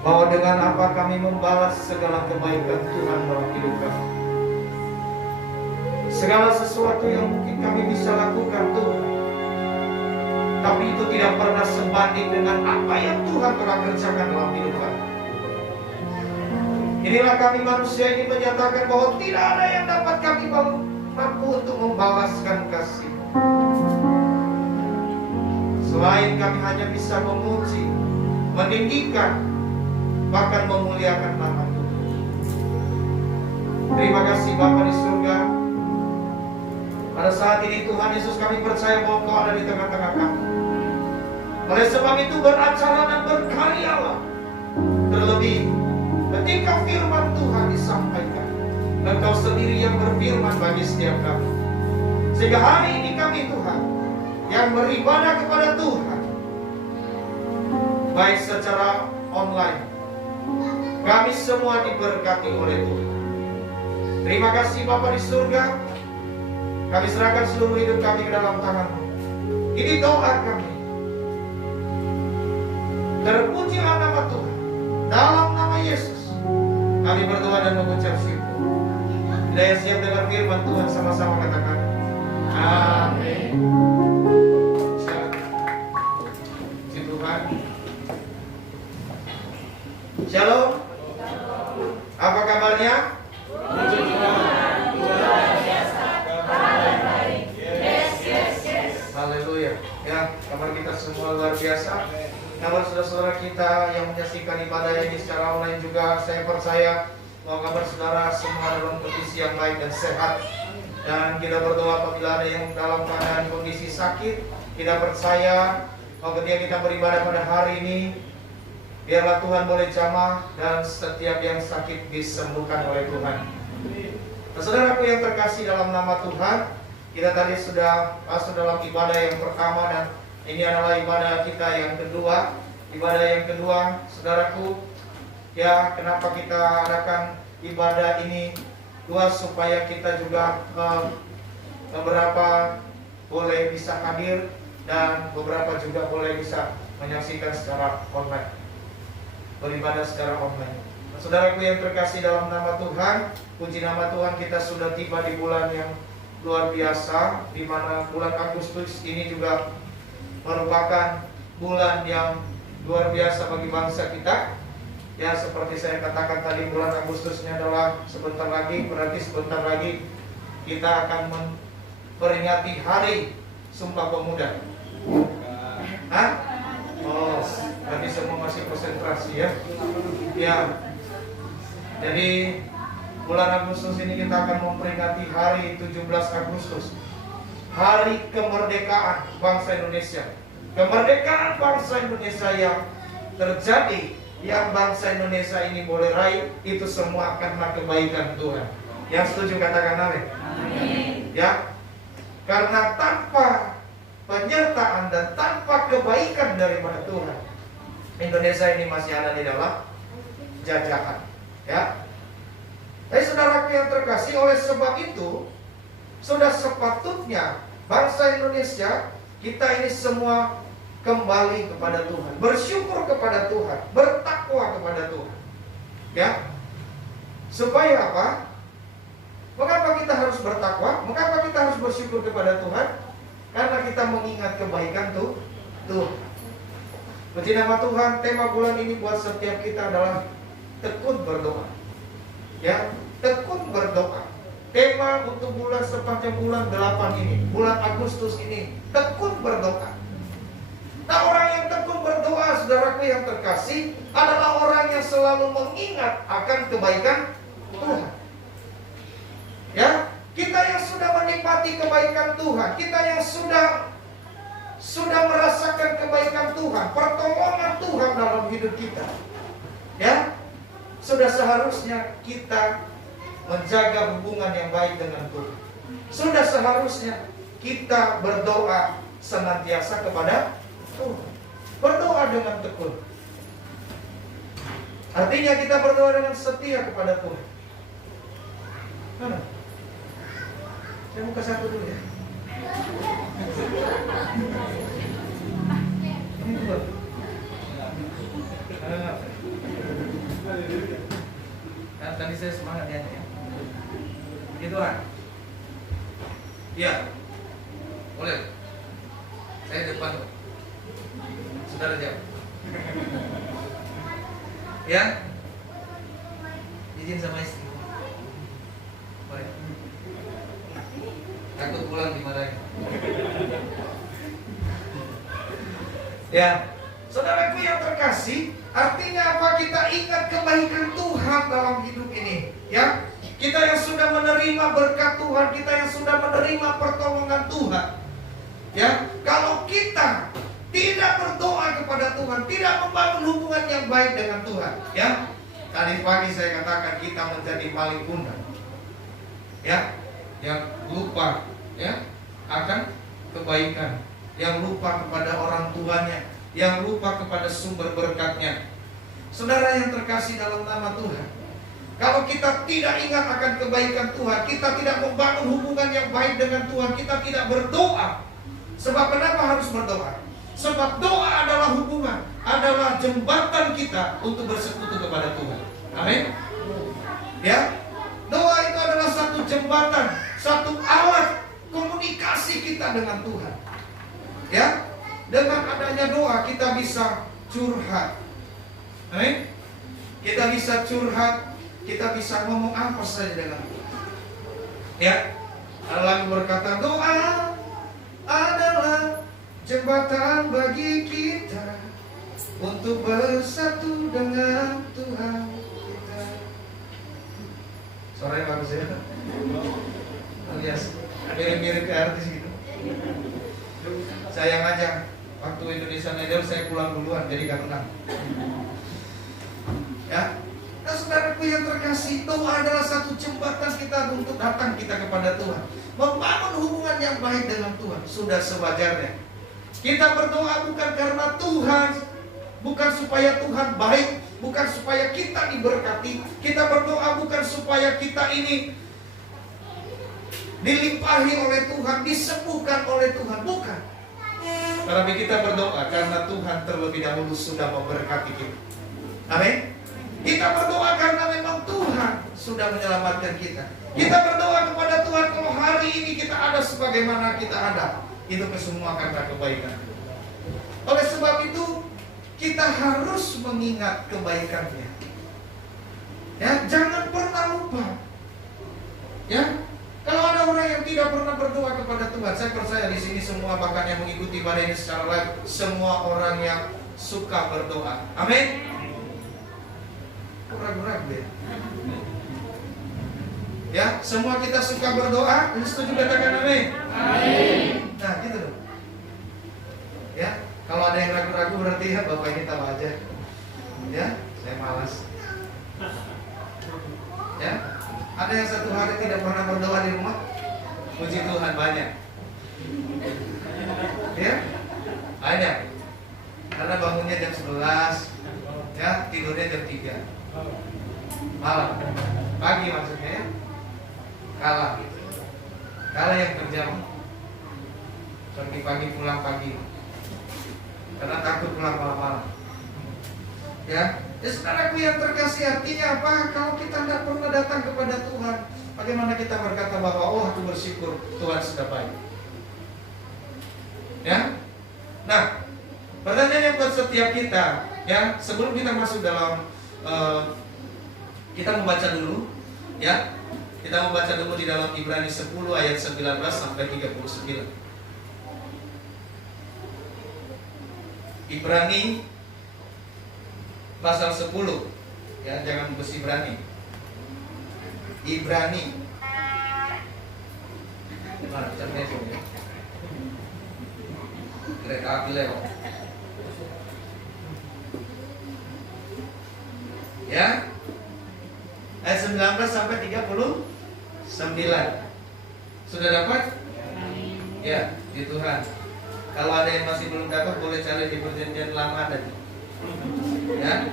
bahwa dengan apa kami membalas segala kebaikan Tuhan dalam hidup kami. Segala sesuatu yang mungkin kami bisa lakukan Tuhan, tapi itu tidak pernah sebanding dengan apa yang Tuhan telah kerjakan dalam hidup kami. Inilah kami manusia ini menyatakan bahwa tidak ada yang dapat kami mampu untuk membalaskan kasih. Selain kami hanya bisa memuji, meninggikan, bahkan memuliakan nama Tuhan. Terima kasih Bapa di surga. Pada saat ini Tuhan Yesus, kami percaya bahwa Kau ada di tengah-tengah kami. Oleh sebab itu beracara dan berkaryalah. Terlebih ketika firman Tuhan disampaikan, Engkau sendiri yang berfirman bagi setiap kami. Sehingga hari ini kami Tuhan yang beribadah kepada Tuhan, baik secara online, kami semua diberkati oleh Tuhan. Terima kasih Bapa di surga. Kami serahkan seluruh hidup kami ke dalam tangan-Mu. Ini doa kami. Terpujilah nama Tuhan. Dalam nama Yesus kami berdoa dan mengucap syukur. Bila yang siap dengar firman Tuhan sama-sama katakan amin. Puji Tuhan. Shalom. Apa kabarnya? Puji Tuhan. Luar biasa. Kabar baik. Yes. Haleluya. Ya, kabar kita semua luar biasa. Kabar saudara-saudara kita yang menyaksikan ibadah ini secara online juga, saya percaya bahwa kabar saudara semua dalam kondisi yang baik dan sehat. Dan kita berdoa apabila ada yang dalam keadaan kondisi sakit, kita percaya bahwa ketika kita beribadah pada hari ini, biarlah Tuhan boleh jamah dan setiap yang sakit disembuhkan oleh Tuhan. Nah, saudaraku yang terkasih dalam nama Tuhan, kita tadi sudah masuk dalam ibadah yang pertama dan ini adalah ibadah kita yang kedua. Ibadah yang kedua, saudaraku, ya kenapa kita adakan ibadah ini dua, supaya kita juga beberapa boleh bisa hadir dan beberapa juga boleh bisa menyaksikan secara online, beribadah secara online. Nah, saudaraku yang terkasih dalam nama Tuhan, puji nama Tuhan, kita sudah tiba di bulan yang luar biasa, di mana bulan Agustus ini juga merupakan bulan yang luar biasa bagi bangsa kita. Ya, seperti saya katakan tadi, bulan Agustus ini adalah sebentar lagi, berarti sebentar lagi kita akan memperingati Hari Sumpah Pemuda. Hah? Oh, berarti semua masih konsentrasi ya. Ya. Jadi bulan Agustus ini kita akan memperingati hari 17 Agustus. Hari kemerdekaan bangsa Indonesia. Kemerdekaan bangsa Indonesia yang terjadi, yang bangsa Indonesia ini boleh raih, itu semua karena kebaikan Tuhan. Yang setuju katakan amin. Ya, karena tanpa penyertaan dan tanpa kebaikan daripada Tuhan, Indonesia ini masih ada di dalam jajahan. Ya, tapi saudaraku yang terkasih, oleh sebab itu sudah sepatutnya bangsa Indonesia kita ini semua kembali kepada Tuhan, bersyukur kepada Tuhan, bertakwa kepada Tuhan. Ya, supaya apa? Mengapa kita harus bertakwa? Mengapa kita harus bersyukur kepada Tuhan? Karena kita mengingat kebaikan Tuhan. Puji nama Tuhan. Tema bulan ini buat setiap kita adalah tekun berdoa. Ya, tekun berdoa. Tema untuk bulan sepanjang bulan 8 ini, bulan Agustus ini, tekun berdoa. Nah, orang yang tekun berdoa, saudaraku yang terkasih, adalah orang yang selalu mengingat akan kebaikan Tuhan. Ya, kita yang sudah menikmati kebaikan Tuhan, kita yang sudah merasakan kebaikan Tuhan, pertolongan Tuhan dalam hidup kita, ya, sudah seharusnya kita menjaga hubungan yang baik dengan Tuhan. Sudah seharusnya kita berdoa senantiasa kepada Tuhan. Berdoa dengan tekun. Artinya kita berdoa dengan setia kepada Tuhan. Mana? Saya buka satu dulu ya. Ini dua. Kan tadi saya semangat ya. Gitu kan? Iya. Boleh. Saya depan. Saudara jawab. Ya. Izin sama istri. Boleh. Takut pulang dimarahin. Ya, saudaraku yang terkasih, artinya apa? Kita ingat kebaikan Tuhan dalam hidup ini, ya. Kita yang sudah menerima berkat Tuhan, kita yang sudah menerima pertolongan Tuhan, ya. Kalau kita tidak berdoa kepada Tuhan, tidak membangun hubungan yang baik dengan Tuhan, ya. Tadi pagi saya katakan kita menjadi paling pundak, ya, yang lupa, ya, akan kebaikan, yang lupa kepada orang tuanya, yang lupa kepada sumber berkatnya. Saudara yang terkasih dalam nama Tuhan, kalau kita tidak ingat akan kebaikan Tuhan, kita tidak membangun hubungan yang baik dengan Tuhan, kita tidak berdoa. Sebab kenapa harus berdoa? Sebab doa adalah hubungan, adalah jembatan kita untuk bersekutu kepada Tuhan. Amin. Ya, doa itu adalah satu jembatan, satu alat komunikasi kita dengan Tuhan. Ya, dengan adanya doa kita bisa curhat. Amin. Kita bisa curhat, kita bisa ngomong apa saja dengan Tuhan. Ya, lalu berkata doa adalah jembatan bagi kita untuk bersatu dengan Tuhan kita. Suaranya bagus ya. Alias mirip-mirip ke artis gitu. Saya ngajak waktu Indonesian Idol, saya pulang duluan jadi gak menang. Ya, nah saudaraku yang terkasih, doa adalah satu jembatan kita untuk datang kita kepada Tuhan, membangun hubungan yang baik dengan Tuhan. Sudah sewajarnya kita berdoa bukan karena Tuhan, bukan supaya Tuhan baik, bukan supaya kita diberkati. Kita berdoa bukan supaya kita ini dilimpahi oleh Tuhan, disembuhkan oleh Tuhan, bukan. Tapi kita berdoa karena Tuhan terlebih dahulu sudah memberkati kita. Amin. Kita berdoa karena memang Tuhan sudah menyelamatkan kita. Kita berdoa kepada Tuhan kalau hari ini kita ada sebagaimana kita ada, itu semua karena kebaikan. Oleh sebab itu kita harus mengingat kebaikannya. Ya, jangan pernah lupa. Ya, kalau ada orang yang tidak pernah berdoa kepada Tuhan, saya percaya di sini semua, bahkan yang mengikuti ibadah ini secara live, semua orang yang suka berdoa. Amin. Ragu-ragu ya. Ya, semua kita suka berdoa. Setuju katakan amin. Amin. Nah, gitu loh. Ya, kalau ada yang ragu-ragu berarti ya Bapak ini tahu aja. Ya, saya malas. Ya, ada yang satu hari tidak pernah berdoa di rumah? Puji Tuhan, banyak. Ya, banyak. Karena bangunnya jam 11, ya, tidurnya jam 3 malam, pagi maksudnya ya. Kalah yang kerja pergi pagi pulang pagi karena takut pulang malam-malam. Ya, saudaraku yang terkasih, artinya apa? Kalau kita tidak pernah datang kepada Tuhan, bagaimana kita berkata bahwa oh aku bersyukur Tuhan sudah baik? Ya, nah pertanyaannya buat setiap kita, ya, sebelum kita masuk dalam kita membaca dulu, ya. Kita membaca dulu di dalam Ibrani 10 ayat 19 sampai 39. Ibrani pasal 10, ya, jangan besi Ibrani. Ibrani. Mana caranya ya? Mereka pilih. Ya, ayat 19 sampai 39. Sudah dapat? Ya, di Tuhan. Kalau ada yang masih belum dapat, boleh cari di perjanjian lama tadi. Ya,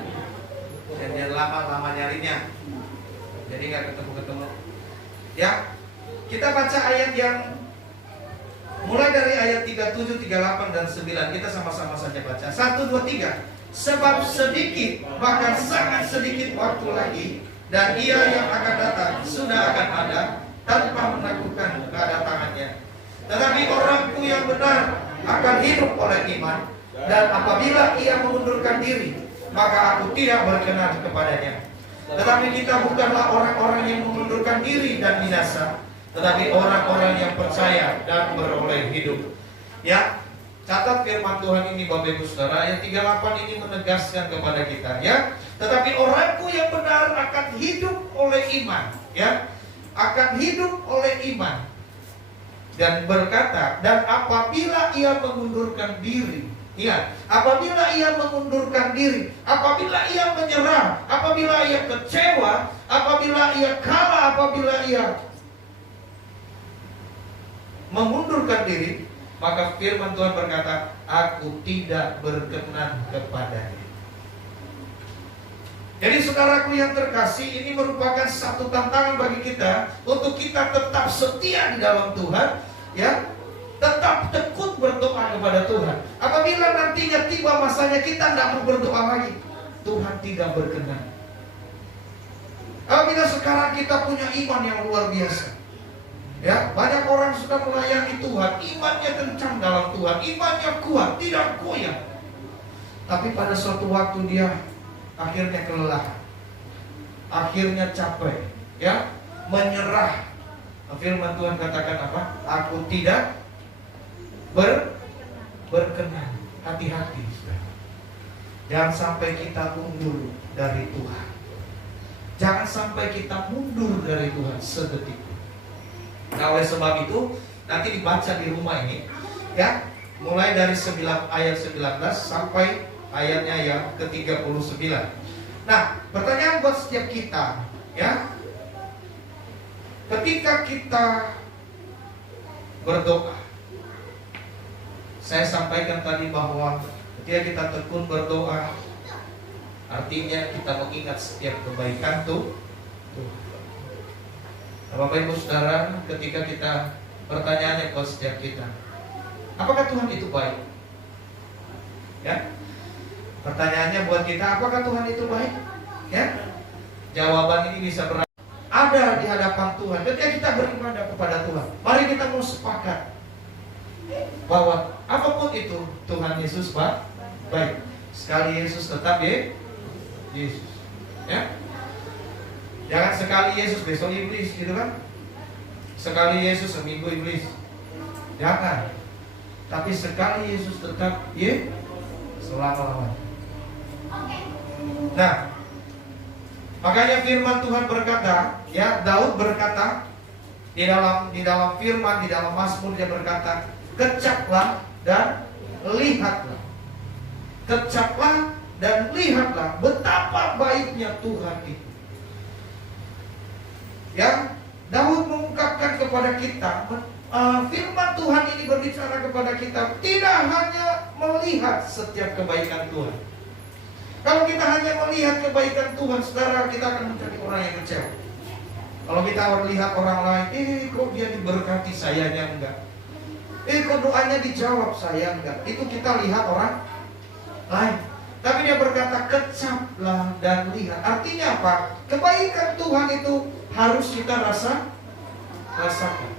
perjanjian lama nyarinya. Jadi nggak ketemu. Ya, kita baca ayat yang mulai dari ayat 37, 38 dan 9. Kita sama-sama saja baca. 1, 2, 3. Sebab sedikit, bahkan sangat sedikit waktu lagi, dan Ia yang akan datang sudah akan ada tanpa menakutkan kedatangannya. Tetapi orangku yang benar akan hidup oleh iman, dan apabila ia mengundurkan diri, maka aku tidak berkenan kepadanya. Tetapi kita bukanlah orang-orang yang mengundurkan diri dan binasa, tetapi orang-orang yang percaya dan beroleh hidup. Ya, catat firman Tuhan ini Bapak Ibu Saudara. Ayat 38 ini menegaskan kepada kita, ya. Tetapi orangku yang benar akan hidup oleh iman, ya. Akan hidup oleh iman. Dan berkata, dan apabila ia mengundurkan diri, ya, apabila ia mengundurkan diri, apabila ia menyerah, apabila ia kecewa, apabila ia kalah, apabila ia mengundurkan diri, maka firman Tuhan berkata, aku tidak berkenan kepadanya. Jadi saudaraku yang terkasih, ini merupakan satu tantangan bagi kita untuk kita tetap setia di dalam Tuhan, ya, tetap tekun berdoa kepada Tuhan. Apabila nantinya tiba masanya kita tidak mau berdoa lagi, Tuhan tidak berkenan. Apabila sekarang kita punya iman yang luar biasa, ya, banyak orang sudah melayani Tuhan, imannya kencang dalam Tuhan, imannya kuat, tidak goyah. Tapi pada suatu waktu dia akhirnya kelelahan, akhirnya capek, ya, menyerah. Firman Tuhan katakan apa? Aku tidak berkenan. Hati-hati, jangan sampai kita mundur dari Tuhan. Jangan sampai kita mundur dari Tuhan sedetik. Nah, oleh sebab itu nanti dibaca di rumah ini, ya, mulai dari ayat 19 sampai ayatnya yang ke-39. Nah, pertanyaan buat setiap kita, ya, ketika kita berdoa, saya sampaikan tadi bahwa ketika kita tekun berdoa, artinya kita mengingat setiap kebaikan Tuhan. Bapak Ibu Saudara, ketika kita, pertanyaannya buat setiap kita, apakah Tuhan itu baik? Ya, pertanyaannya buat kita, apakah Tuhan itu baik? Ya, jawaban ini bisa ada di hadapan Tuhan ketika kita beribadah kepada Tuhan. Mari kita mau sepakat bahwa apapun itu Tuhan Yesus baik. Sekali Yesus tetap Yesus, ya. Jangan sekali Yesus besok iblis, gitu kan? Sekali Yesus seminggu iblis. Jangan. Tapi sekali Yesus tetap selama-lamanya. Nah, makanya firman Tuhan berkata, ya, Daud berkata di dalam firman, di dalam Mazmur dia berkata, kecaplah dan lihatlah. Kecaplah dan lihatlah betapa baiknya Tuhan itu. Ya, Daud mengungkapkan kepada kita, firman Tuhan ini berbicara kepada kita, tidak hanya melihat setiap kebaikan Tuhan. Kalau kita hanya melihat kebaikan Tuhan, saudara, kita akan menjadi orang yang kecewa. Kalau kita melihat orang lain, kok dia diberkati, sayanya enggak. Kok doanya dijawab, saya enggak. Itu kita lihat orang lain. Tapi dia berkata, kecaplah dan lihat. Artinya apa? Kebaikan Tuhan itu harus kita rasakan.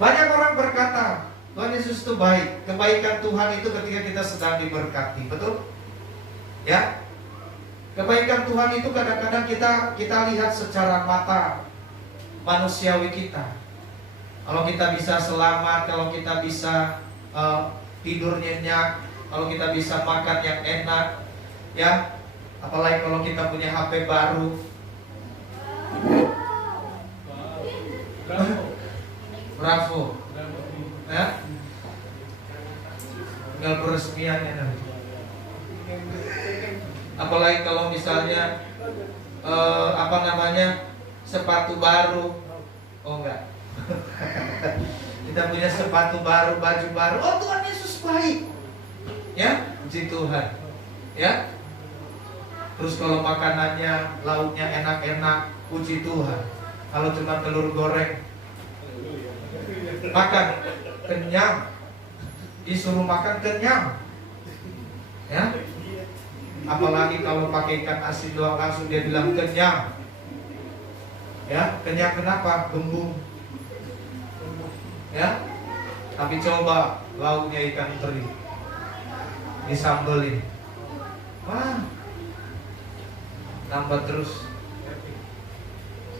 Banyak orang berkata, Tuhan Yesus itu baik. Kebaikan Tuhan itu ketika kita sedang diberkati, betul? Ya, kebaikan Tuhan itu kadang-kadang kita lihat secara mata manusiawi kita. Kalau kita bisa selamat, kalau kita bisa tidur nyenyak, kalau kita bisa makan yang enak, ya, apalagi kalau kita punya HP baru. Bravo. Ya, tinggal peresmiannya nanti. Apalagi kalau misalnya sepatu baru. Oh enggak. Kita punya sepatu baru, baju baru. Oh, Tuhan Yesus baik. Ya, puji Tuhan. Ya. Terus kalau makanannya, lauknya enak-enak, puji Tuhan. Kalau cuma telur goreng, makan kenyang. Disuruh makan kenyang. Ya, apalagi kalau pakai ikan asin doang langsung dia bilang kenyang. Ya, kenyang kenapa? Gembung. Ya, tapi coba lauknya ikan teri disambelin, wah, nambah terus.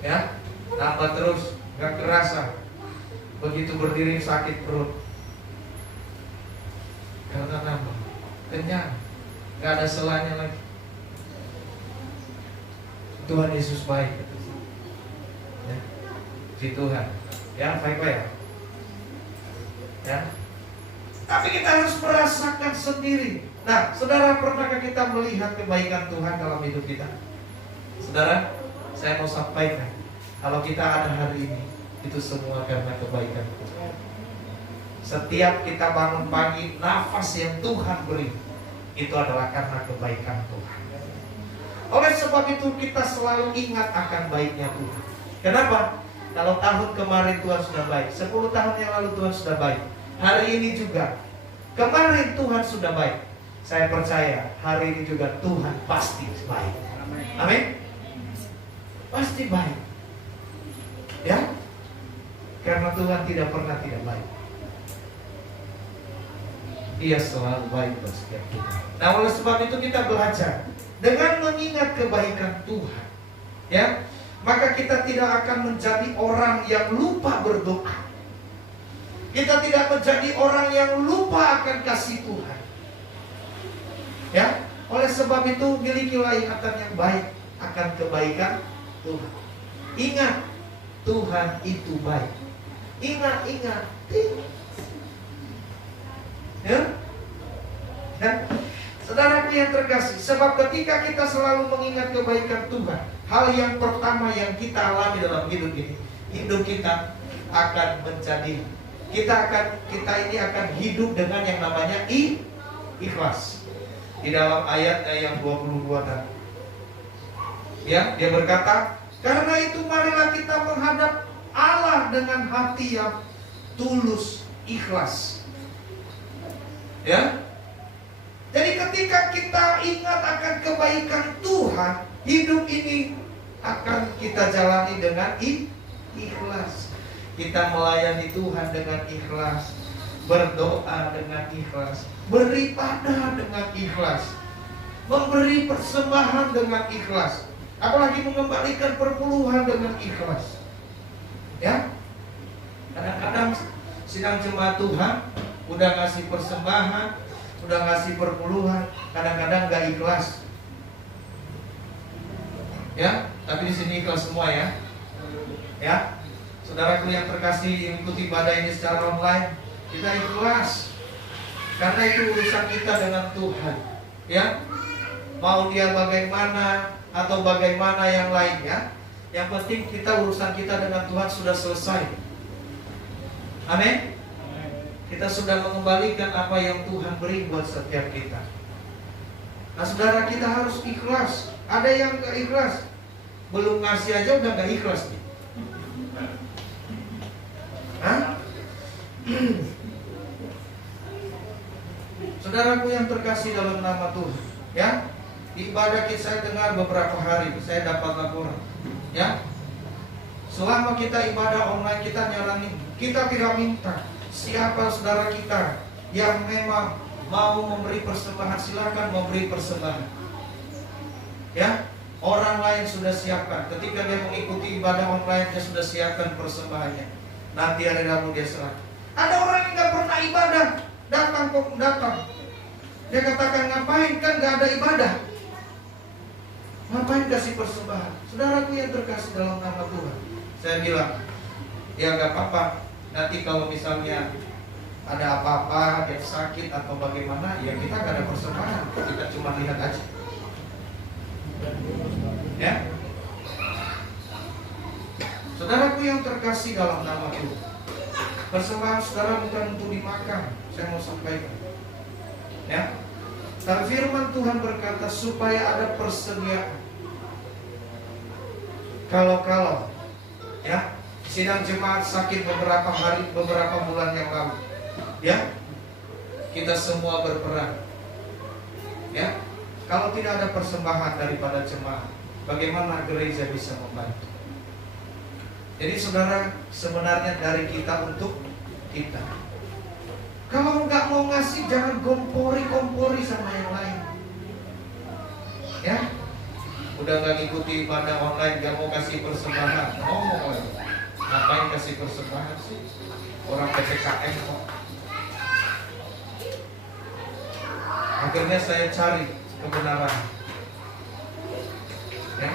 Ya, nambah terus, gak kerasa. Begitu berdiri sakit perut karena nambah, kenyang, gak ada selanya lagi. Tuhan Yesus baik, ya, si Tuhan, ya, baik-baik, ya. Tapi kita harus merasakan sendiri. Nah, saudara, pernahkah kita melihat kebaikan Tuhan dalam hidup kita? Saudara, saya mau sampaikan, kalau kita ada hari ini, itu semua karena kebaikan Tuhan. Setiap kita bangun pagi, nafas yang Tuhan beri, itu adalah karena kebaikan Tuhan. Oleh sebab itu kita selalu ingat akan baiknya Tuhan. Kenapa? Kalau tahun kemarin Tuhan sudah baik, 10 tahun yang lalu Tuhan sudah baik, hari ini juga. Kemarin Tuhan sudah baik. Saya percaya hari ini juga Tuhan pasti baik. Amin. Pasti baik. Ya. Karena Tuhan tidak pernah tidak baik. Dia selalu baik buat setiap kita. Nah, oleh sebab itu kita belajar dengan mengingat kebaikan Tuhan. Ya. Maka kita tidak akan menjadi orang yang lupa berdoa. Kita tidak menjadi orang yang lupa akan kasih Tuhan. Ya, oleh sebab itu milikilah ingatan yang baik akan kebaikan Tuhan. Ingat, Tuhan itu baik. Ingat. Ya. Dan saudaraku yang terkasih, sebab ketika kita selalu mengingat kebaikan Tuhan, hal yang pertama yang kita alami dalam hidup ini, hidup kita akan menjadi, kita ini akan hidup dengan yang namanya ikhlas. Di dalam ayatnya yang 22 tadi, ya, dia berkata, karena itu marilah kita menghadap Allah dengan hati yang tulus, ikhlas. Ya. Jadi ketika kita ingat akan kebaikan Tuhan, hidup ini akan kita jalani dengan ikhlas. Kita melayani Tuhan dengan ikhlas, berdoa dengan ikhlas, beribadah dengan ikhlas, memberi persembahan dengan ikhlas, apalagi mengembalikan perpuluhan dengan ikhlas. Ya, kadang-kadang sidang jemaat Tuhan udah ngasih persembahan, udah ngasih perpuluhan, kadang-kadang gak ikhlas. Ya, tapi di sini ikhlas semua ya. Ya, saudaraku yang terkasih, ikuti ibadah ini secara online, kita ikhlas. Karena itu urusan kita dengan Tuhan. Ya, mau dia bagaimana atau bagaimana yang lainnya, yang penting kita urusan kita dengan Tuhan sudah selesai. Amin. Kita sudah mengembalikan apa yang Tuhan beri buat setiap kita. Nah, saudara, kita harus ikhlas. Ada yang gak ikhlas, belum ngasih aja udah gak ikhlas nih. Hah? Saudaraku yang terkasih dalam nama Tuhan, ya, di ibadah kita saya dengar beberapa hari, saya dapat laporan, ya, selama kita ibadah online kita nyalani, kita tidak minta siapa saudara kita yang memang mau memberi persembahan, silakan memberi persembahan. Ya, orang lain sudah siapkan. Ketika dia mengikuti ibadah online, dia sudah siapkan persembahannya. Nanti hari Rabu dia serah. Ada orang yang nggak pernah ibadah, datang kok datang. Dia katakan, ngapain, kan nggak ada ibadah, ngapain kasih persembahan? Saudaraku yang terkasih dalam nama Tuhan, saya bilang, ya nggak apa-apa. Nanti kalau misalnya ada apa-apa, dia sakit atau bagaimana, ya kita nggak ada persembahan, kita cuma lihat aja. Ya, saudaraku yang terkasih dalam nama Tuhan, persembahan saudara bukan untuk dimakan. Saya mau sampaikan, ya, dan firman Tuhan berkata supaya ada persediaan. Kalau ya, sidang jemaat sakit beberapa hari, beberapa bulan yang lalu, ya, kita semua berperan. Ya, kalau tidak ada persembahan daripada jemaat, bagaimana gereja bisa membantu? Jadi saudara, sebenarnya dari kita untuk kita. Kalau nggak mau ngasih, jangan kompori sama yang lain. Ya, udah nggak ngikuti ibadah online, nggak mau kasih persembahan, ngomong lagi. Ngapain kasih persembahan sih? Orang PPKM kok. Akhirnya saya cari kebenaran, ya,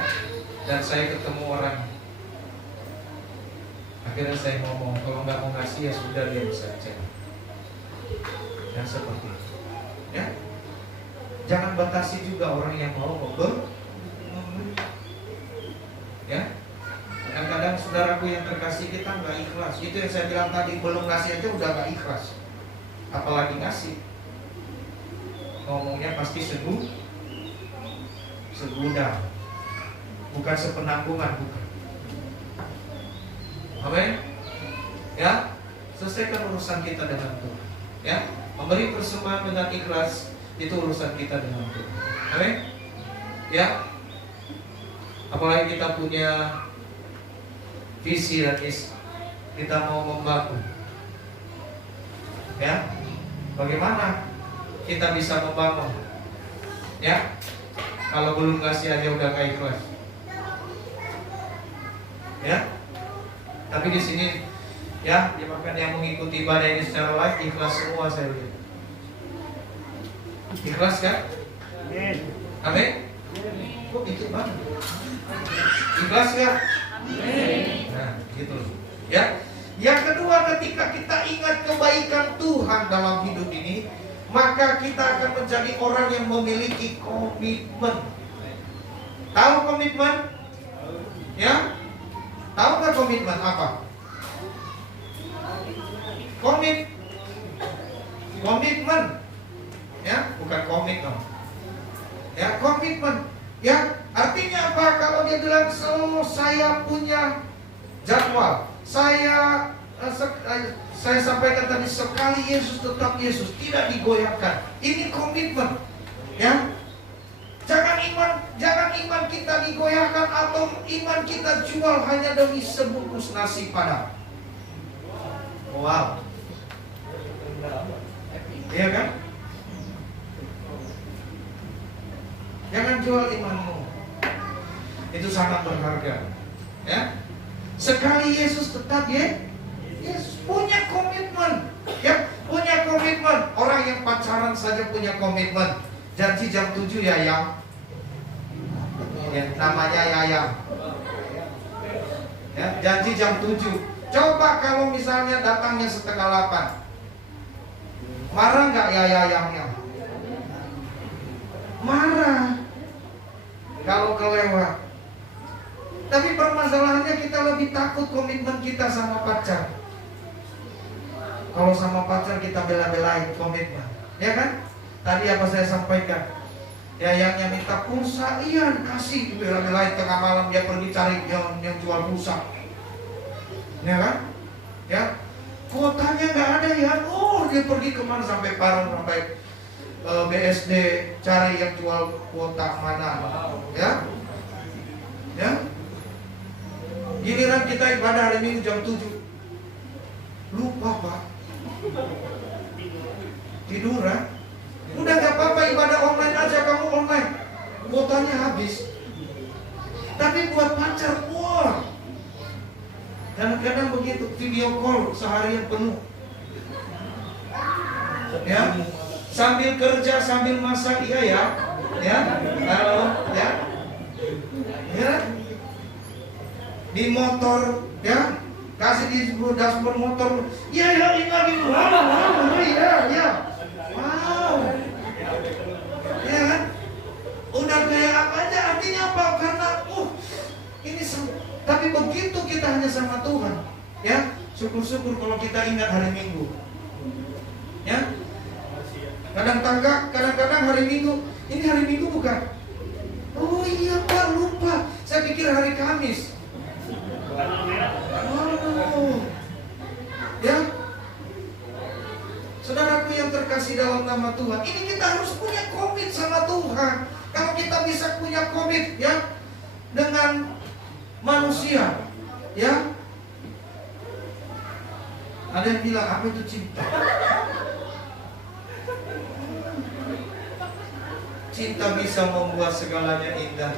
dan saya ketemu orang. Akhirnya saya ngomong, kalau nggak mau ngasih ya sudah, diam saja. Dan seperti itu, ya. Jangan batasi juga orang yang mau memberi, ya. Kadang-kadang saudaraku yang terkasih, kita nggak ikhlas. Itu yang saya bilang tadi, belum ngasih aja udah nggak ikhlas, apalagi ngasih. Ngomongnya pasti segudang, bukan sepenanggungan, bukan. Amin. Ya, selesaikan urusan kita dengan Tuhan. Ya, memberi persembahan dengan ikhlas itu urusan kita dengan Tuhan. Amin. Ya, apalagi kita punya visi dan misi, kita mau membangun. Ya, bagaimana kita bisa membangun? Ya, kalau belum kasih aja udah gak ikhlas. Ya, tapi di sini, ya, bahkan yang mengikuti ibadah ini secara live ikhlas semua saya lihat. Ikhlas kan? Amin. Kok dikit banget? Ikhlas kan? Nah, gitu. Ya. Yang kedua, ketika kita ingat kebaikan Tuhan dalam hidup ini, maka kita akan menjadi orang yang memiliki komitmen. Tahu komitmen? Ya? Tahu nggak komitmen apa? Komitmen. Ya, bukan komik dong. Ya, komitmen. Ya, artinya apa? Kalau dia bilang, saya punya jadwal, saya sampaikan tadi, sekali Yesus tetap Yesus, tidak digoyahkan. Ini komitmen, ya. Jangan iman kita digoyahkan atau iman kita jual hanya demi sebungkus nasi padang. Wow, iya kan? Jangan jual imanmu. Itu sangat berharga, ya. Sekali Yesus tetap Yesus, punya komitmen, ya, punya komitmen. Orang yang pacaran saja punya komitmen. Janji jam 7 ya, yang ya, namanya Yayang. Ya, janji jam 7. Coba kalau misalnya datangnya setengah 8, marah nggak ya Yayangnya? Marah kalau kelewat. Tapi permasalahannya kita lebih takut komitmen kita sama pacar. Kalau sama pacar kita bela-belain komitmen, ya kan? Tadi apa saya sampaikan? Ya, yang minta pulsa, iya kasih, bela-belain tengah malam dia pergi cari yang jual pulsa, ya kan? Ya, kuotanya nggak ada ya, dia pergi kemana sampai Parung, sampai BSD cari yang jual kuota mana, ya? Ya, giliran kita ibadah hari Minggu jam 7, lupa Pak, tiduran. Udah gak apa-apa, ibadah online aja, kamu online, kuotanya habis. Tapi buat pacar, wah, kadang-kadang begitu, video call seharian penuh, ya, sambil kerja, sambil masak, iya ya, halo, ya, di motor, ya, kasih di dashboard motor, iya ini lagi, halo, iya, wow, ya kan, udah kayak apa aja, artinya apa? Karena, ini tapi begitu kita hanya sama Tuhan, ya, syukur-syukur kalau kita ingat hari Minggu, ya. Kadang-kadang hari Minggu, ini hari Minggu bukan? Oh iya Pak, lupa. Saya pikir hari Kamis. Oh, ya. Saudaraku yang yang terkasih dalam nama Tuhan, ini kita harus punya komit sama Tuhan. Kalau kita bisa punya komit ya dengan manusia, ya. Ada yang bilang apa itu cinta? Cinta bisa membuat segalanya indah.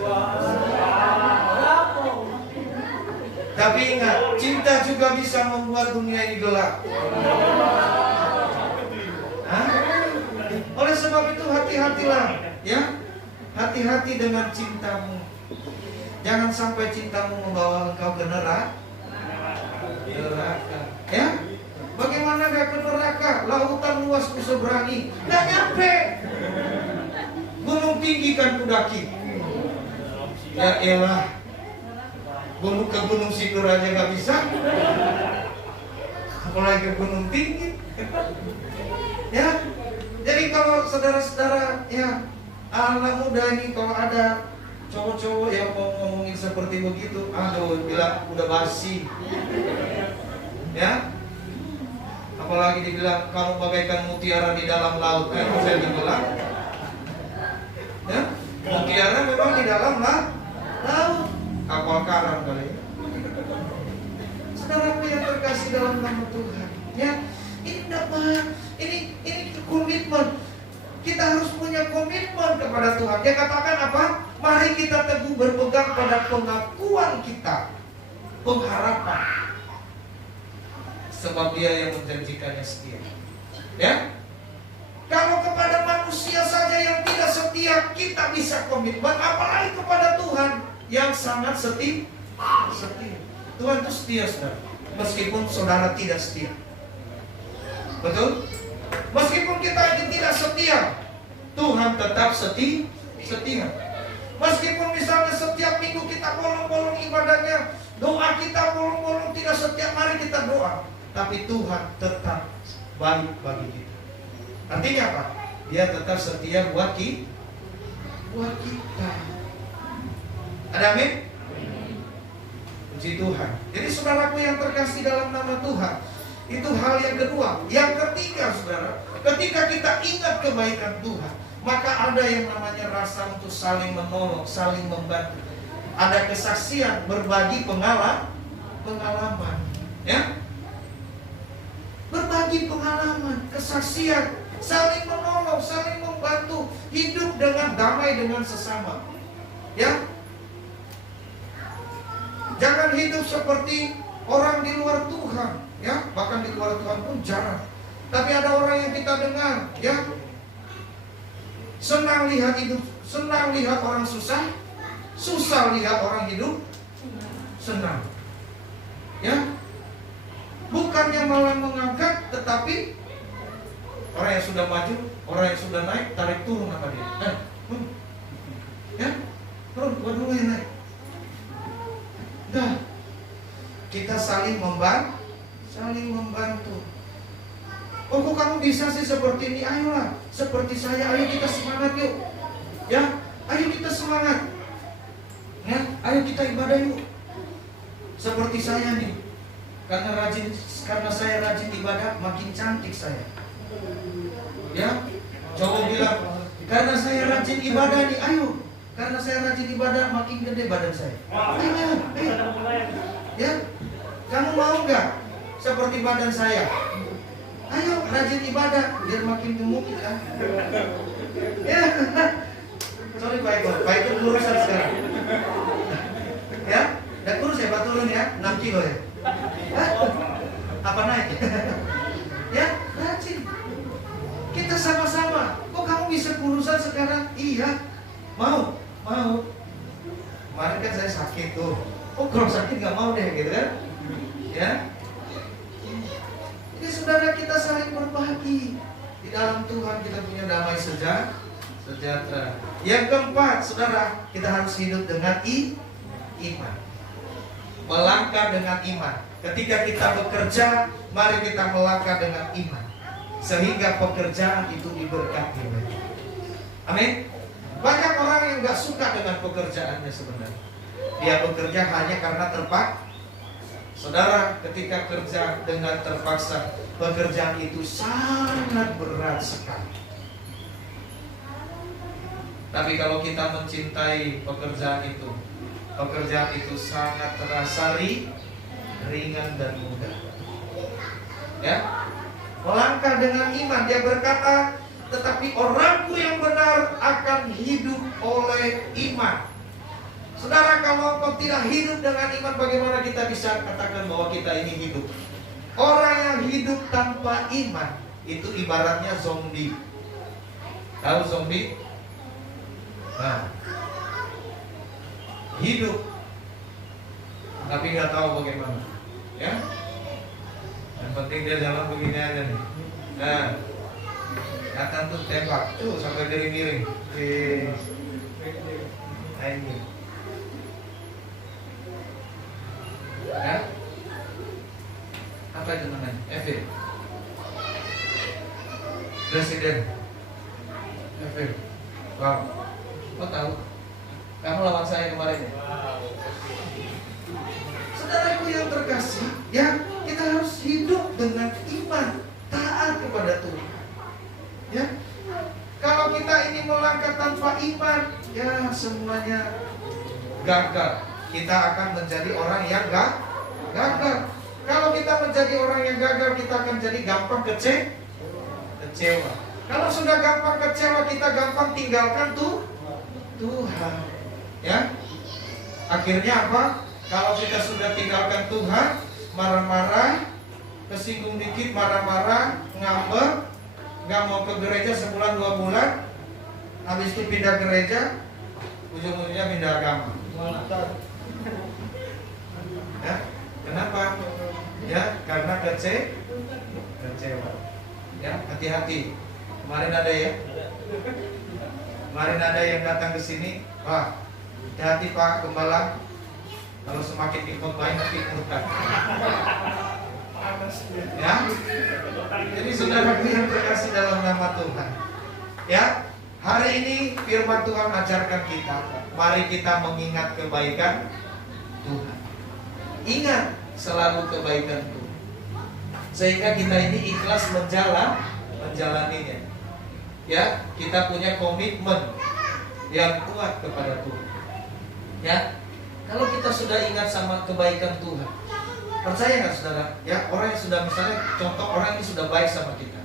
Tapi ingat, cinta juga bisa membuat dunia ini gelap. Hah? Oleh sebab itu hati-hatilah, ya. Hati-hati dengan cintamu. Jangan sampai cintamu membawa engkau ke neraka. Ya? Bagaimana gak ke neraka? Lautan luas ku seberangi, gak nyampe. Gunung tinggi kan ku daki. Ya elah, gunung ke Gunung Sindur aja gak bisa, apalagi ke gunung tinggi. Ya, jadi kalau saudara-saudara, ya anak muda ini kalau ada cowok-cowok yang mau ngomongin seperti begitu, aduh, bilang udah basi. Ya, apalagi dibilang kamu bagaikan mutiara di dalam laut, kan saya bilang. Ya, mutiara memang di dalam laut, kapal karam kali. Saudaraku yang terkasih dalam nama Tuhan, ya, ini dapat, ini komitmen. Kita harus punya komitmen kepada Tuhan. Dia katakan apa? Mari kita teguh berpegang pada pengakuan kita, pengharapan. Sebab Dia yang menjanjikannya setia. Ya. Kalau kepada manusia saja yang tidak setia kita bisa komitmen, apalagi kepada Tuhan yang sangat setia. Tuhan itu setia, saudara. Meskipun saudara tidak setia. Betul? Meskipun kita ini tidak setia, Tuhan tetap setia. Meskipun misalnya setiap minggu kita bolong-bolong ibadahnya, doa kita bolong-bolong tidak setiap hari kita doa, tapi Tuhan tetap baik bagi kita. Artinya apa? Dia tetap setia buat kita. Ada amin? Puji Tuhan. Jadi saudaraku yang terkasih dalam nama Tuhan, itu hal yang kedua. Yang ketiga, saudara, ketika kita ingat kebaikan Tuhan, maka ada yang namanya rasa untuk saling menolong, saling membantu. Ada kesaksian, berbagi pengalaman, ya, berbagi pengalaman, kesaksian, saling menolong, saling membantu, hidup dengan damai dengan sesama, ya. Jangan hidup seperti orang di luar Tuhan, ya, bahkan di luar Tuhan pun jarang. Tapi ada orang yang kita dengar, ya, senang lihat hidup, senang lihat orang susah, susah lihat orang hidup senang, ya. Bukannya malah mengangkat, tetapi orang yang sudah maju, orang yang sudah naik, tarik turun apa dia? Ya, turun, gua dulu yang naik. Nah, kita saling membantu. Oh, kok kamu bisa sih seperti ini? Ayolah, seperti saya. Ayo kita semangat yuk. Ya, ayo kita semangat. Ya, ayo kita ibadah yuk. Seperti saya nih. Karena saya rajin ibadah, makin cantik saya. Ya, coba bilang, karena saya rajin ibadah nih, ayo. Karena saya rajin ibadah, makin gede badan saya. Ayo. Ya, kamu mau nggak seperti badan saya? Ayo rajin ibadah biar makin gemuk ya. Ya, sorry Pak Eko lurusan sekarang. Ya, udah kurus ya Pak, turun ya, 6 kilo ya. Apa naik? Ya, rajin. Kita sama-sama. Kok kamu bisa kurusan sekarang? Iya, mau. Kemarin kan saya sakit tuh. Oh, kalau sakit nggak mau deh, gitu kan? Ya. Jadi saudara, kita saling berbagi. Di dalam Tuhan kita punya damai sejahtera. Yang keempat, saudara, kita harus hidup dengan iman. Melangkah dengan iman. Ketika kita bekerja, mari kita melangkah dengan iman, sehingga pekerjaan itu diberkati. Amin. Banyak orang yang gak suka dengan pekerjaannya sebenarnya. Dia bekerja hanya karena terpaksa. Saudara, ketika kerja dengan terpaksa, pekerjaan itu sangat berat sekali. Tapi kalau kita mencintai pekerjaan itu sangat terasa ringan dan mudah. Ya, melangkah dengan iman. Dia berkata, tetapi orangku yang benar akan hidup oleh iman. Saudara, kalau kau tidak hidup dengan iman, bagaimana kita bisa katakan bahwa kita ini hidup? Orang yang hidup tanpa iman itu ibaratnya zombie. Tahu zombie? Nah, hidup tapi nggak tahu bagaimana, ya. Yang penting dia jalan begini aja nih. Nah, datang tuh tembak, tuh sampai miring-miring. Ini. Ya? Apa itu namanya? Evil. Presiden. Evil. Wow. Kau tahu? Kamu lawan saya kemarin ya? Saudaraku yang terkasih, ya, kita harus hidup dengan iman, taat kepada Tuhan. Ya, kalau kita ini melangkah tanpa iman, ya semuanya gagal. Kita akan menjadi orang yang gagal. Kalau kita menjadi orang yang gagal, kita akan jadi gampang kecewa. Kalau sudah gampang kecewa, kita gampang tinggalkan Tuhan. Ya, akhirnya apa? Kalau kita sudah tinggalkan Tuhan, marah-marah, kesinggung dikit, marah-marah, ngambek, nggak mau ke gereja sebulan 2 bulan, habis itu pindah gereja, ujung-ujungnya pindah agama. Ya, kenapa? Ya, karena kecewa. Ya, hati-hati. Kemarin ada yang datang ke sini, Pak, hati-hati Pak Gembala, kalau semakin ikut baik nanti murtad. Ya, jadi saudara yang terkasih dalam nama Tuhan. Ya, hari ini firman Tuhan ajarkan kita, mari kita mengingat kebaikan Tuhan. Ingat selalu kebaikan Tuhan, sehingga kita ini ikhlas menjalaninya. Ya, kita punya komitmen yang kuat kepada Tuhan. Ya, kalau kita sudah ingat sama kebaikan Tuhan, percaya nggak saudara? Ya, orang yang sudah, misalnya contoh orang ini sudah baik sama kita,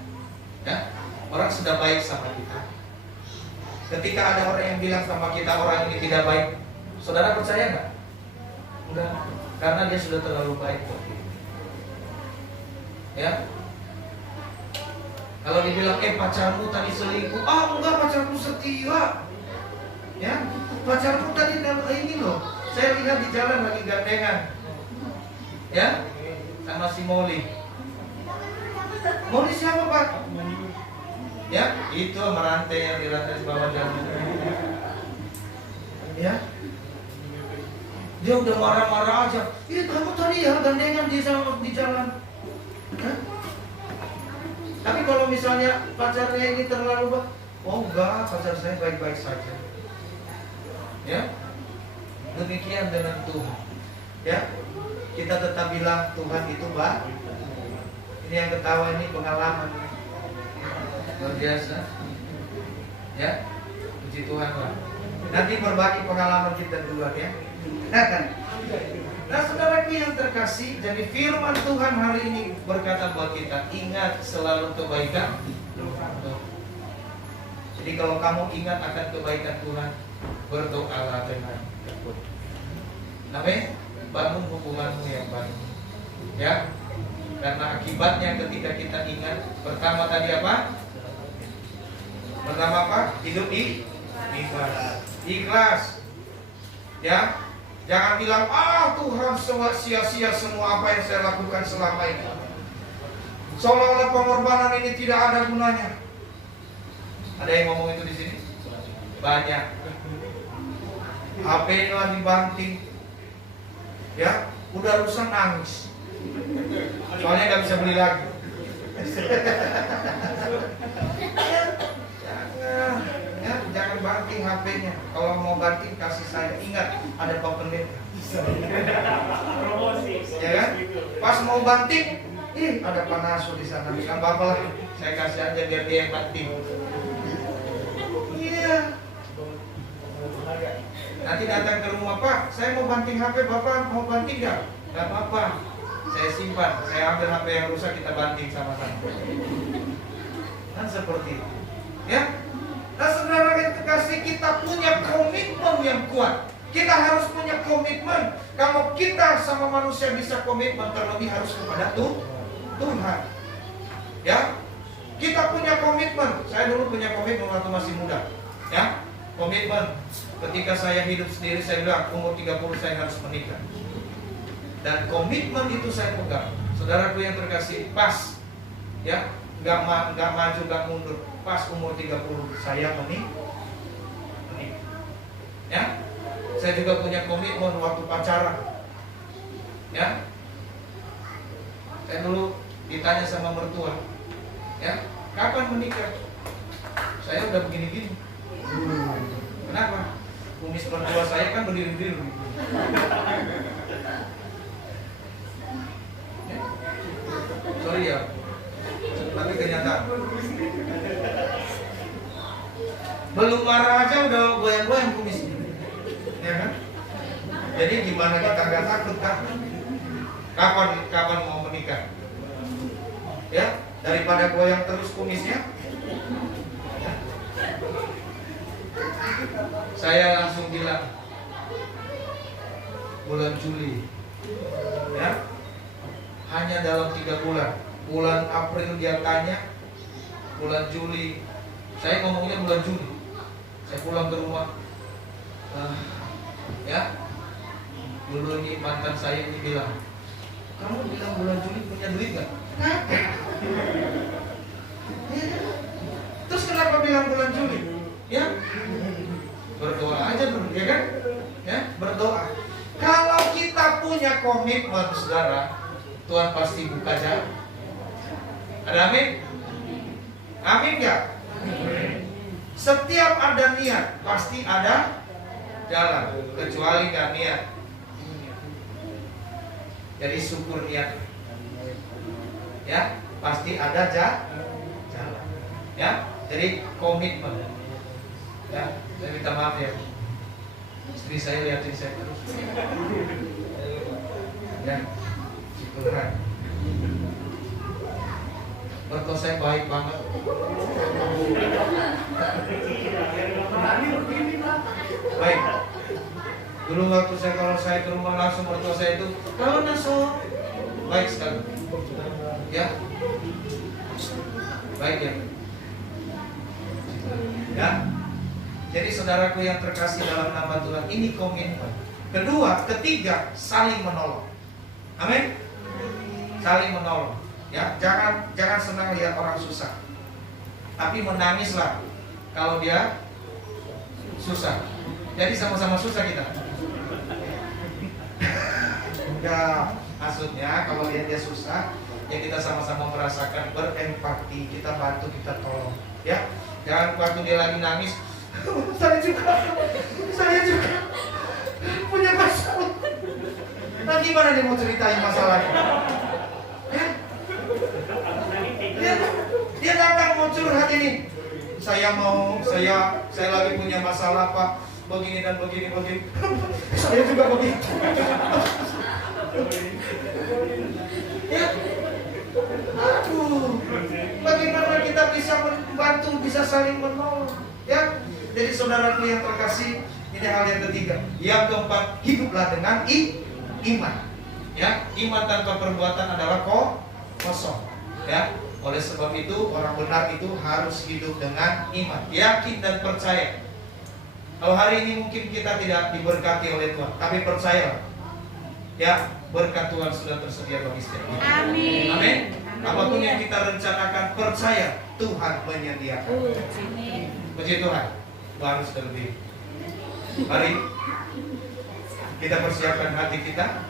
ya, orang sudah baik sama kita. Ketika ada orang yang bilang sama kita orang ini tidak baik, saudara percaya nggak? Enggak, karena dia sudah terlalu baik buat kita. Ya. Kalau dibilang pacarmu tadi selingkuh, enggak, pacarmu setia. Ya, pacarmu tadi ini loh, saya lihat di jalan lagi gandengan. Ya, sama si Molly. Molly siapa Pak? Ya, itu merantai yang di lantai bawah jalan. Ya, dia udah marah-marah aja. Iya, kamu tadi ya gandengan di jalan. Hah? Tapi kalau misalnya pacarnya ini terlalu baik, enggak, pacar saya baik-baik saja. Ya, demikian dengan Tuhan. Ya, kita tetap bilang Tuhan itu baik. Ini yang ketawa ini pengalaman luar biasa. Ya, puji Tuhan lah. Nanti berbagi pengalaman kita duluan ya. Nah, saudaraku yang terkasih, jadi firman Tuhan hari ini berkata buat kita, ingat selalu kebaikan Tuhan. Jadi kalau kamu ingat akan kebaikan Tuhan, berdoalah dengan tekun. Amin. Bangun hubunganmu yang baik. Ya. Karena akibatnya ketika kita ingat, pertama tadi apa? Pertama apa? Hidup ikhlas. Ikhlas. Ya. Jangan bilang, Tuhan semua sia-sia semua apa yang saya lakukan selama ini. Seolah-olah pengorbanan ini tidak ada gunanya. Ada yang ngomong itu di sini? Banyak. HP-nya dibanting. Ya, udah rusak nangis. Soalnya nggak bisa beli lagi. Jangan banting HP-nya. Kalau mau banting kasih saya. Ingat ada powerlet. Ya kan? Pas mau banting ada Panaso di sana. Nggak apa-apa lah, saya kasih aja biar dia yang banting. Iya. Nanti datang ke rumah, Pak, saya mau banting HP, Bapak mau banting nggak? Nggak apa-apa, saya simpan. Saya ambil HP yang rusak, kita banting sama-sama. Kan seperti itu. Ya. Nah, saudara yang terkasih, kita punya komitmen yang kuat. Kita harus punya komitmen. Kalau kita sama manusia bisa komitmen, terlebih harus kepada Tuhan. Ya, kita punya komitmen. Saya dulu punya komitmen waktu masih muda. Ya, komitmen. Ketika saya hidup sendiri, saya bilang umur 30 saya harus menikah. Dan komitmen itu saya pegang. Saudaraku yang terkasih, pas. Ya, nggak maju, nggak mundur. Pas umur 30 saya menikah. Ya. Saya juga punya komitmen waktu pacaran. Ya. Saya dulu ditanya sama mertua, ya, kapan menikah? Saya udah begini-gini. Kenapa? Kumis mertua saya kan berdiri-berdiri. Ya. Sorry ya, tapi kenyataan. Belum marah aja udah goyang-goyang kumisnya. Ya kan? Jadi gimana kita nggak takut kan? Kapan mau menikah? Ya, daripada goyang terus kumisnya. Saya langsung bilang bulan Juli. Ya. Hanya dalam 3 bulan. Bulan April dia tanya, bulan Juli. Saya ngomongnya bulan Juli. Saya pulang ke rumah. Ya, dulu ini mantan saya ini bilang, kamu bilang bulan Juli punya duit gak? Terus kenapa bilang bulan Juli? Ya, berdoa aja dulu, ya kan? Ya, berdoa. Kalau kita punya komitmen, saudara, Tuhan pasti buka jalan. Ada amin? Amin gak? Setiap ada niat, pasti ada jalan, kecuali gak niat. Jadi syukur niat. Ya, pasti ada jalan. Ya, jadi komitmen. Ya, saya minta maaf ya. Istri saya lihatin saya terus. Ya, syukurkan. Mertua saya baik banget. Baik. Dulu waktu kalau saya ke rumah langsung mertua saya itu, kalau Naso, baik sekali. Ya, baik ya. Ya. Jadi saudaraku yang terkasih dalam nama Tuhan, ini komitmen. Ketiga, saling menolong. Amin. Saling menolong. Ya, jangan senang lihat orang susah. Tapi menangislah kalau dia susah. Jadi sama-sama susah kita. Enggak, maksudnya kalau lihat dia susah, ya kita sama-sama merasakan, berempati, kita bantu, kita tolong. Ya, jangan waktu dia lagi nangis, saya juga punya masalah. Nah, gimana dia mau ceritain masalahnya? Ya? Dia datang mau curhat ini. Saya lagi punya masalah Pak, begini dan begini. Saya juga begitu. Ya. Aduh. Bagaimana kita bisa membantu, bisa saling menolong? Ya. Jadi saudaraku yang terkasih, ini hal yang ketiga. Yang keempat, hiduplah dengan iman. Ya, iman tanpa perbuatan adalah kosong. Ya. Oleh sebab itu, orang benar itu harus hidup dengan iman, yakin dan percaya. Kalau hari ini mungkin kita tidak diberkati oleh Tuhan, tapi percayalah, ya, berkat Tuhan sudah tersedia bagi setiap kita. Amin. Amin. Apapun yang kita rencanakan, percaya Tuhan menyediakan. Amin. Puji Tuhan, Tuhan harus terlebih. Mari kita persiapkan hati kita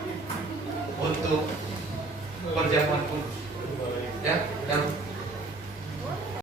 untuk perjamuan kudus. Ya, dan